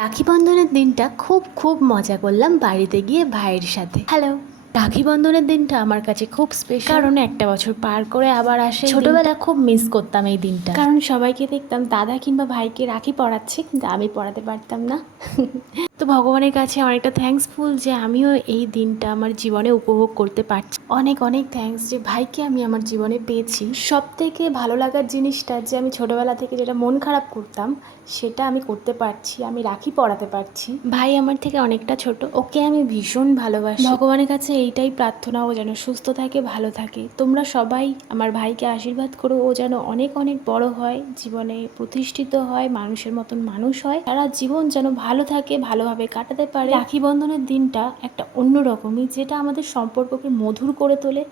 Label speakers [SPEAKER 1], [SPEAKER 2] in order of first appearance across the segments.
[SPEAKER 1] রাখি বন্ধনের দিনটা খুব খুব মজা করলাম বাড়িতে গিয়ে ভাইয়ের সাথে। হ্যালো রাখি বন্ধনের দিনটা আমার কাছে খুব স্পেশাল কারণ একটা বছর পার করে আবার আসে। ছোটবেলা খুব মিস করতাম এই দিনটা। কারণ সবাইকে দেখতাম, দাদা কিংবা ভাইকে রাখি পড়াচ্ছে, কিন্তু আমি পড়াতে পারতাম না। তো ভগবানের কাছে অনেকটা থ্যাঙ্কসফুল যে আমিও এই দিনটা আমার জীবনে উপভোগ করতে পারছি। অনেক অনেক থ্যাঙ্কস যে ভাইকে আমি আমার জীবনে পেয়েছি। সব থেকে ভালো লাগার জিনিসটা যে আমি ছোটবেলা থেকে যেটা মন খারাপ করতাম সেটা আমি করতে পারছি আমি রাখি পড়াতে পারছি। ভাই আমার থেকে অনেকটা ছোট। ওকে আমি ভীষণ ভালোবাসি। ভগবানের কাছে এইটাই প্রার্থনা ও যেন সুস্থ থাকে ভালো থাকে। তোমরা সবাই আমার ভাইকে আশীর্বাদ করো ও যেন অনেক অনেক বড় হয় জীবনে প্রতিষ্ঠিত হয় মানুষের মতন মানুষ হয়। তারা জীবন যেন ভালো থাকে ভালোভাবে কাটাতে পারে। রাখি বন্ধনের দিনটা একটা অন্য রকমই যেটা আমাদের সম্পর্ককে মধুর করে তোলে।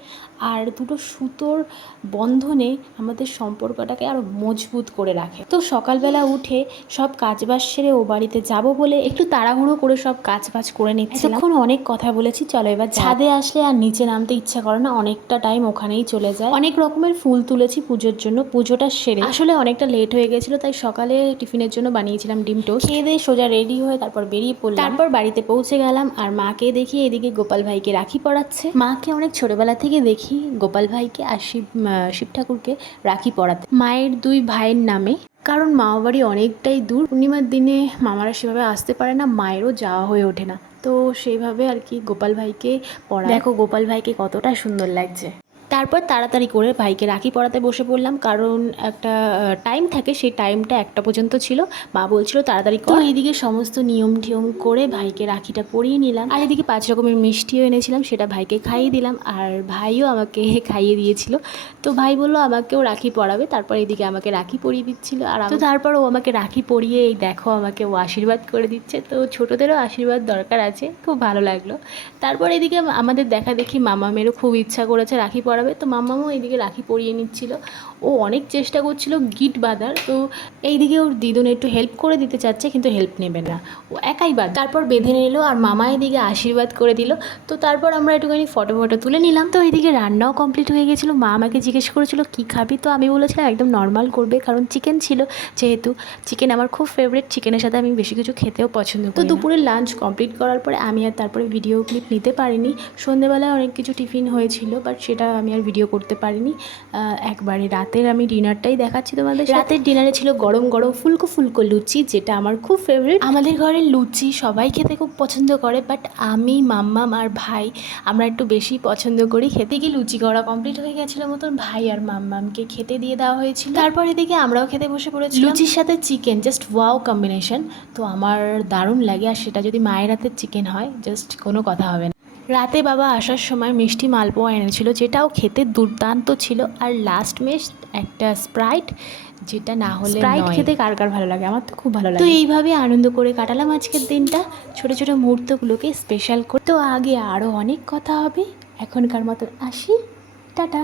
[SPEAKER 1] আর দুটো সুতোর বন্ধনে আমাদের সম্পর্কটাকে আরও মজবুত করে রাখে। তো সকালবেলা উঠে সব কাজবাজ সেরে ও বাড়িতে যাব বলে একটু তাড়াহুড়ো করে সব কাজবাজ করে নিচ্ছি এখন অনেক কথা বলেছি চলো এবার ছাদে আসলে আর নিচে নামতে ইচ্ছা করে না অনেকটা টাইম ওখানেই চলে যায়। অনেক রকমের ফুল তুলেছি পুজোর জন্য পুজোটা সেরে। আসলে অনেকটা লেট হয়ে গেছিল তাই সকালে টিফিনের জন্য বানিয়েছিলাম ডিম টোস্ট। খেয়ে দিয়ে সোজা রেডি হয়ে তারপর বেরিয়ে পড়লাম। তারপর বাড়িতে পৌঁছে গেলাম আর মাকে দেখি এদিকে গোপাল ভাইকে রাখি পড়াচ্ছে। মাকে অনেক ছোটবেলা থেকে দেখি গোপাল ভাইকে আর শিব শিব ঠাকুরকে রাখি পড়াতে মায়ের দুই ভাইয়ের নামে। কারণ মামা বাড়ি অনেকটাই দূর। পূর্ণিমার দিনে মামারা সেভাবে আসতে পারে না, মায়েরও যাওয়া হয়ে ওঠে না। তো সেইভাবে আর কি গোপাল ভাইকে পড়া দেখো, গোপাল ভাইকে কতটা সুন্দর লাগছে। তারপর তাড়াতাড়ি করে ভাইকে রাখি পড়াতে বসে পড়লাম। কারণ একটা টাইম থাকে সেই টাইমটা একটা পর্যন্ত ছিল। মা বলছিল তাড়াতাড়ি তো এইদিকে সমস্ত নিয়ম টিয়ম করে ভাইকে রাখিটা পরিয়ে নিলাম। আর এদিকে পাঁচ রকমের মিষ্টিও এনেছিলাম সেটা ভাইকে খাইয়ে দিলাম। আর ভাইও আমাকে খাইয়ে দিয়েছিল। তো ভাই বলল আমাকেও রাখি পরাবে তারপর এদিকে আমাকে রাখি পরিয়ে দিচ্ছিল। আর তো তারপর ও আমাকে রাখি পরিয়ে এই দেখো আমাকে ও আশীর্বাদ করে দিচ্ছে। তো ছোটদেরও আশীর্বাদ দরকার আছে। খুব ভালো লাগল। তারপর এদিকে আমাদের দেখা দেখি মামামেরও খুব ইচ্ছা করেছে রাখি পরাবে তো মামামও এইদিকে রাখি পরিয়ে নিচ্ছিল। ও অনেক চেষ্টা করছিল গিট বাঁধার। তো এইদিকে ওর দিদুন একটু হেল্প করে দিতে চাচ্ছে কিন্তু হেল্প নেবে না। ও একাই বাদ তারপর বেঁধে নিল আর মামা এদিকে আশীর্বাদ করে দিল। তো তারপর আমরা একটুখানি ফটো ফটো তুলে নিলাম। তো এইদিকে রান্নাও কমপ্লিট হয়ে গেছিল। মা আমাকে জিজ্ঞেস করেছিল কী খাবি? তো আমি বলেছিলাম একদম নর্মাল করবে। কারণ চিকেন ছিল। যেহেতু চিকেন আমার খুব ফেভারিট চিকেনের সাথে আমি বেশি কিছু খেতেও পছন্দ তো দুপুরে লাঞ্চ কমপ্লিট করার পরে আমি আর তারপরে ভিডিও ক্লিপ নিতে পারিনি। সন্ধেবেলায় অনেক কিছু টিফিন হয়েছিল বাট সেটা আমি আর ভিডিও করতে পারিনি। একবারে রাতের আমি ডিনারটাই দেখাচ্ছি তোমাদের রাতের ডিনারে ছিল গরম গরম ফুলকো ফুলকো লুচি যেটা আমার খুব ফেভারিট আমাদের ঘরে লুচি সবাই খেতে খুব পছন্দ করে বাট আমি মাম্মাম আর ভাই আমরা একটু বেশি পছন্দ করি। খেতে গিয়ে লুচি করা কমপ্লিট হয়ে গেছিল মতন ভাই আর মাম্মামকে খেতে দিয়ে দেওয়া হয়েছিল। তারপর এদিকে আমরাও খেতে বসে পড়েছি লুচির সাথে চিকেন জাস্ট ওয়াও কম্বিনেশন তো আমার দারুণ লাগে আর সেটা যদি মায়ের হাতের চিকেন হয় জাস্ট কোনো কথা হবে না। রাতে বাবা আসার সময় মিষ্টি মালপোয়া এনেছিল যেটাও খেতে দুর্দান্ত ছিল। আর লাস্ট মেস একটা স্প্রাইট যেটা না হলে স্প্রাইট খেতে কার কার ভালো লাগে? আমার তো খুব ভালো লাগে। তো এইভাবে আনন্দ করে কাটালাম আজকের দিনটা। ছোট ছোট মুহূর্তগুলোকে স্পেশাল করে। তো আগে আরও অনেক কথা হবে। এখনকার মতো আসি। টাটা।